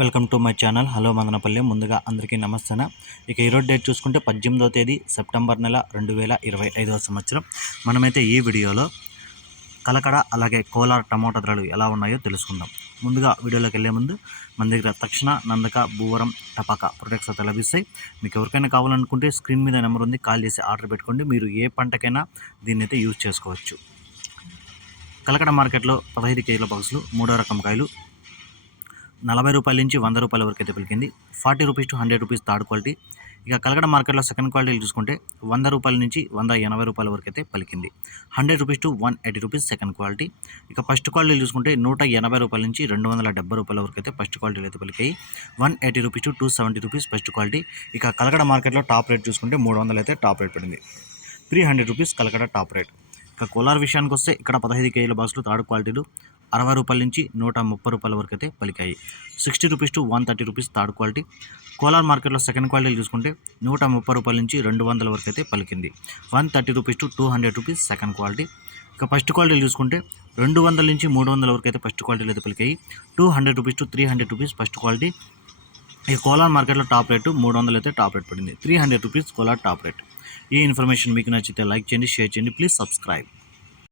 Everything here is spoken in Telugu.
Welcome to my channel. Hello Madanapalle. ముందుగా అందరికీ నమస్తే ఇక ఈరోజు డేట్ చూసుకుంటే పద్దెనిమిదో తేదీ సెప్టెంబర్ నెల రెండు వేల ఇరవై ఐదవ సంవత్సరం. మనమైతే ఈ వీడియోలో కలకడ అలాగే కోలార్ టమోటా ధరలు ఎలా ఉన్నాయో తెలుసుకుందాం. ముందుగా వీడియోలోకి వెళ్ళే ముందు మన దగ్గర తక్షణ నందక భూవరం టపాక ప్రొడక్ట్స్ అయితే లభిస్తాయి. మీకు ఎవరికైనా కావాలనుకుంటే స్క్రీన్ మీద నెంబర్ ఉంది కాల్ చేసి ఆర్డర్ పెట్టుకోండి. మీరు ఏ పంటకైనా దీన్ని అయితే యూజ్ చేసుకోవచ్చు. కలకడ మార్కెట్లో పదహైదు కేజీల బాక్సులు మూడో రకం కాయలు నలభై రూపాయల నుంచి వంద రూపాయల వరకు అయితే పలికింది. Forty rupees to hundred rupees third quality. ఇక కలకడ మార్కెట్లో సెకండ్ క్వాలిటీలు చూసుకుంటే వంద రూపాయల నుంచి వంద ఎనభై రూపాయల వరకు అయితే పలికింది. Hundred rupees to one eighty rupees second quality. ఇక ఫస్ట్ క్వాలిటీలు చూసుకుంటే నూట ఎనభై రూపాయల నుంచి రెండు వందల డెబ్బై రూపాయల వరకు అయితే ఫస్ట్ క్వాలిటీలు అయితే పలికాయి. One eighty rupees to two seventy rupees first quality. ఇక కలకడ మార్కెట్లో టాప్ రేట్ చూసుకుంటే మూడు వందలు అయితే టాప్ రేట్ పడింది. Three hundred rupees Kalakada top rate. ఇక కోలార్ విషయానికి వస్తే ఇక్కడ పదహైదు కేజీల బాక్సులు థర్డ్ క్వాలిటీలు. అరవై రూపాయల నుంచి నూట ముప్పై రూపాయల వరకు అయితే పలికాయి. Sixty rupees to one thirty rupees third quality. Kolar మార్కెట్లో సెకండ్ క్వాలిటీ చూసుకుంటే నూట ముప్పై రూపాయల నుంచి రెండు వందల వరకు అయితే పలికింది. One thirty rupees to two hundred rupees second quality. ఇక ఫస్ట్ క్వాలిటీలు చూసుకుంటే రెండు వందల నుంచి మూడు వందల వరకు అయితే ఫస్ట్ క్వాలిటీలు అయితే పలికాయి. Two hundred rupees to three hundred rupees first quality. ఈ కోలార్ మార్కెట్లో టాప్ రేటు మూడు వందలు అయితే టాప్ రేట్ పడింది. Three hundred rupees Kolar top rate. ఈ ఇన్ఫర్మేషన్ మీకు నచ్చితే లైక్ చేయండి షేర్ చేయండి ప్లీజ్ సబ్స్క్రైబ్.